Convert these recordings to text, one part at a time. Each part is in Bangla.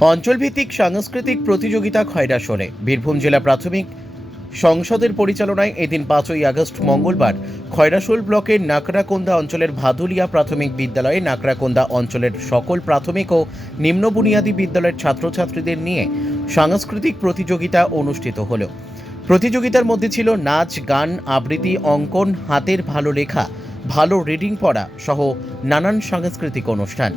অঞ্চলভিত্তিক সাংস্কৃতিক প্রতিযোগিতা খয়রাসনে বীরভূম জেলা প্রাথমিক সংসদের পরিচালনায় এদিন পাঁচই আগস্ট মঙ্গলবার খয়রাসোল ব্লকের নাকড়াকোন্দা অঞ্চলের ভাদুলিয়া প্রাথমিক বিদ্যালয়ে নাকড়াকোন্দা অঞ্চলের সকল প্রাথমিক ও নিম্ন বুনিয়াদী বিদ্যালয়ের ছাত্রছাত্রীদের নিয়ে সাংস্কৃতিক প্রতিযোগিতা অনুষ্ঠিত হলো। প্রতিযোগিতার মধ্যে ছিল নাচ, গান, আবৃত্তি, অঙ্কন, হাতের ভালো লেখা ভালো রিডিং পড়া সহ নানান সাংস্কৃতিক অনুষ্ঠান।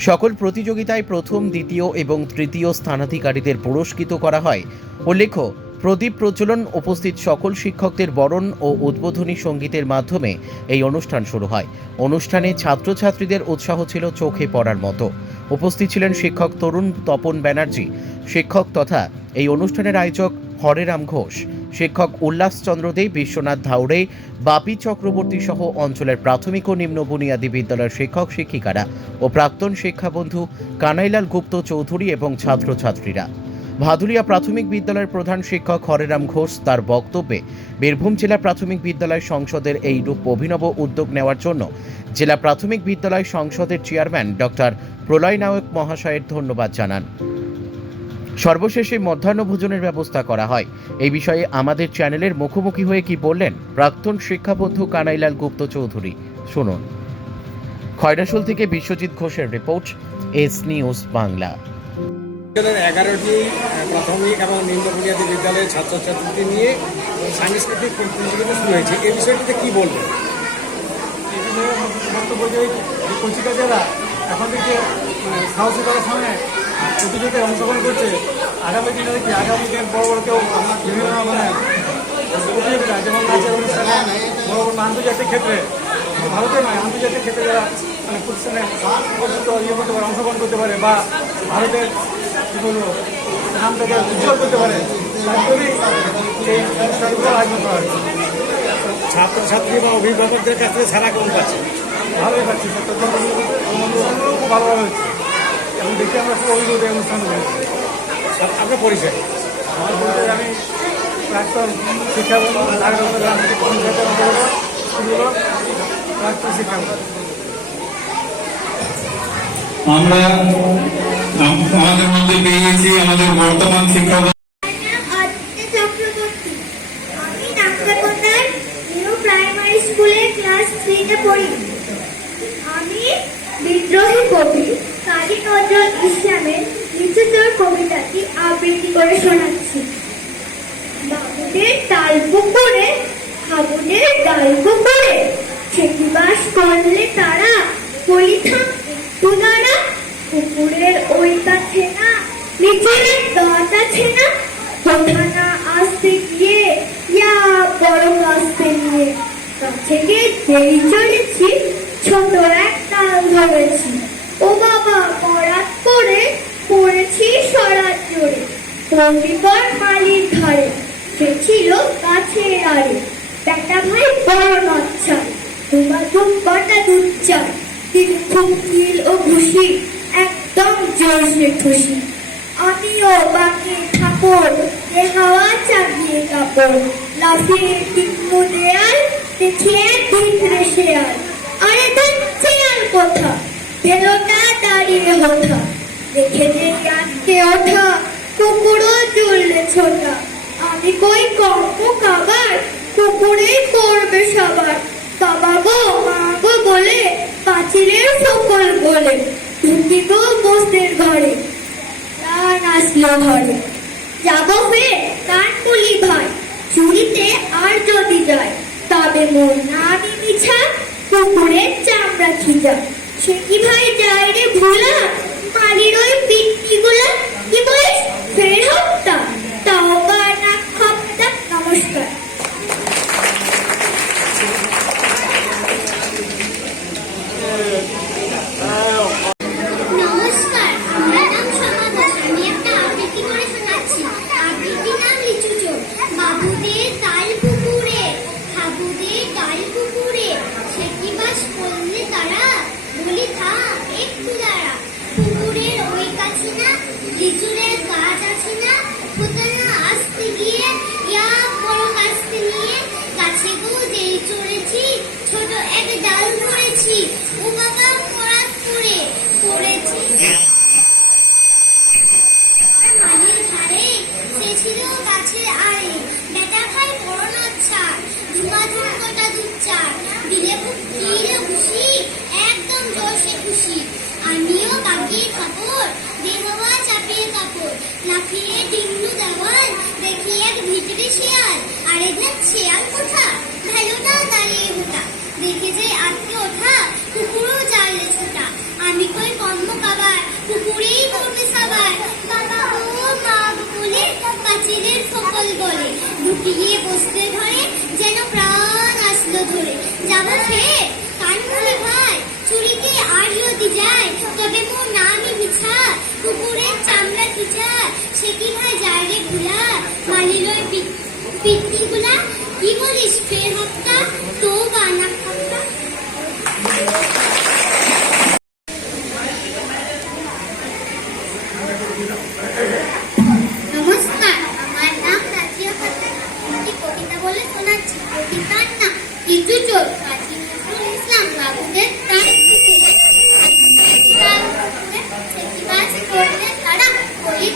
সকল প্রতিযোগিতায় প্রথম, দ্বিতীয় এবং তৃতীয় স্থানাধিকারীদের পুরস্কৃত করা হয়। উল্লেখ্য, প্রদীপ প্রচলন উপস্থিত সকল শিক্ষকদের বরণ ও উদ্বোধনী সঙ্গীতের মাধ্যমে এই অনুষ্ঠান শুরু হয়। অনুষ্ঠানে ছাত্রছাত্রীদের উৎসাহ ছিল চোখে পড়ার মতো। উপস্থিত ছিলেন শিক্ষক তরুণ তপন ব্যানার্জি। শিক্ষক তথা এই অনুষ্ঠানের আয়োজক হরেরাম ঘোষ। শিক্ষক উল্লাসচন্দ্র দে, বিশ্বনাথ ধাউড়ে, বাপি চক্রবর্তী সহ অঞ্চলের প্রাথমিক ও নিম্ন বুনিয়াদী বিদ্যালয়ের শিক্ষক, শিক্ষিকারা ও প্রাক্তন শিক্ষাবন্ধু কানাইলাল গুপ্ত চৌধুরী এবং ছাত্রছাত্রীরা। ভাদুলিয়া প্রাথমিক বিদ্যালয়ের প্রধান শিক্ষক হরেরাম ঘোষ তার বক্তব্যে বীরভূম জেলা প্রাথমিক বিদ্যালয় সংসদের এই রূপ অভিনব উদ্যোগ নেওয়ার জন্য জেলা প্রাথমিক বিদ্যালয় সংসদের চেয়ারম্যান ডক্টর প্রলয় নায়ক মহাশয়ের ধন্যবাদ জানান। সর্বশেষে মধ্যাহ্নভোজনের ব্যবস্থা করা হয়। এই বিষয়ে আমাদের চ্যানেলের মুখোমুখি হয়ে কি বললেন প্রাক্তন শিক্ষাবন্ধু কানাইলাল গুপ্ত চৌধুরী। শুনুন। খয়রাসোল থেকে বিশ্বজিৎ ঘোষের রিপোর্ট এস নিউজ বাংলা। এগারোটি প্রাথমিক এবং নিম্ন বুনিয়াদী বিদ্যালয়ের ছাত্রছাত্রীদের নিয়ে সাংস্কৃতিক প্রতিযোগিতা শুরু হয়েছে। এই বিষয়টিতে কি বলবেন? এই বিষয়ে বক্তব্য যে এখন থেকে মানে সাহসিকতার সঙ্গে প্রতিযোগিতায় অংশগ্রহণ করছে আগামী দিনে দেখি আগামী দিন বড় বড় কেউ বিভিন্ন মানে প্রতিযোগিতা যেমন নাচের অনুষ্ঠানে বড় বড় আন্তর্জাতিক ক্ষেত্রে ভারতে নয় আন্তর্জাতিক ক্ষেত্রে যারা মানে প্রতিষ্ঠানে পর্যন্ত ইয়ে করতে পারে অংশগ্রহণ করতে পারে বা ভারতের কী বলব নামটাকে উজ্জ্বল করতে পারে এই অনুষ্ঠানগুলো আয়োজন করা হয়েছে ছাত্রছাত্রী বা অভিভাবকদের কাছ থেকে সারা কেমন পাচ্ছে ভালোই পাচ্ছি ভালোভাবে হচ্ছে দেখি আমরা খুব অভিজ্ঞতা হচ্ছে আর আপনার পরিচয়? আমার বলতে আমি প্রাক্তন শিক্ষাবন্ধু নাগরিক গ্রাম পঞ্চায়েতের অন্তর্গত প্রাক্তন শিক্ষাবন্ধু আমরা আমাদের মধ্যে পেয়ে গেছি আমাদের বর্তমান নিউ প্রাইমারি স্কুলে ক্লাস থ্রিতে পড়ি। আমি বিদ্রোহী কবি। কাজী নজরুল ইসলামের কবিতাটি আবৃত্তি করে শোনাচ্ছি। বাবুদের পুকুরে হাবুদের ডাল পুকুরে খেতে বাস করলে তারা বলি পুকুরের ওই কাছে না, নিচের আছে না। কোথা না আসতে গিয়ে, ইয়া বড় আসতে কাছে গিয়ে চলেছি, ছোট এক তাল ধরেছি ও বাবা করাত করে পড়েছি সরাত জোরে পন্ডিকর মালির ধারে সে ছিল গাছের আড়ে। বেটা ভাই বড় নচ্ছা দুবা দুম কটা দুধ চাই তিল খুব তিল ও ঘুষি। একদম জোরসে খুশি। আমিও বাকি ঠাকুর এ হাওয়া চাগিয়ে কাপড় লাফিয়ে টিকলো দেয়াল দেখিয়ে ভিতরে শেয়াল আরে ধরছে আর কথা। ভেলোটা দাঁড়িয়ে ওঠা দেখে যে আটকে ওঠা। কুকুরও চললে ছোটা আমি কই কর্ম কাবার? কুকুরেই করবে সবার। বাবা গো, মা গো বলে, পাঁচিলের সকল বলে ঘরে। প্রাণ আসলো ঘরে। যাব ফের কানপুলি ভাই? চুরিতে আর যদি যায়, তবে মোর নামই মিছা, কুকুরের চামড়া খিজা। সে কি ভাই যায় রে ভোলা? ছিল গাছে আড়ে। বেটা খাই বড় নচ্ছার ধুমা ধুম গোটা দুচ্চার দিলে খুব খুশি, একদম জোশে খুশি। আমিও বাগিয়ে কাপড় দেহওয়া চাপিয়ে কাপড় লাফিয়ে ডিংলু দেওয়াল, দেখি এক ভিতরে শিয়াল। আরে ধ্যান শিয়াল কোথা ভালোটা দাঁড়িয়ে হোটা দেখে যে আটকে ওঠা কুকুরও জানলে ছোটা আমি কই কর্ম কাবার কুকুরেই করবে সাবার বাবা ও মা বলে পাচিলের ফকল বলে লুকিয়ে বসতে ধরে যেন প্রাণ আসলো ধরে যাব ফের কান খুলে ভাই চুরিতে আর যদি যায় তবে মোর নামই বিছা কুকুরের চামড়া পিছা সে কি ভাই যায় রে ভুলা? মালিলয় পিটনি গুলা কি বলিস? ফের হপ্তা তো বানা হপ্তা செட்டி வாசி போடுது கடா போய்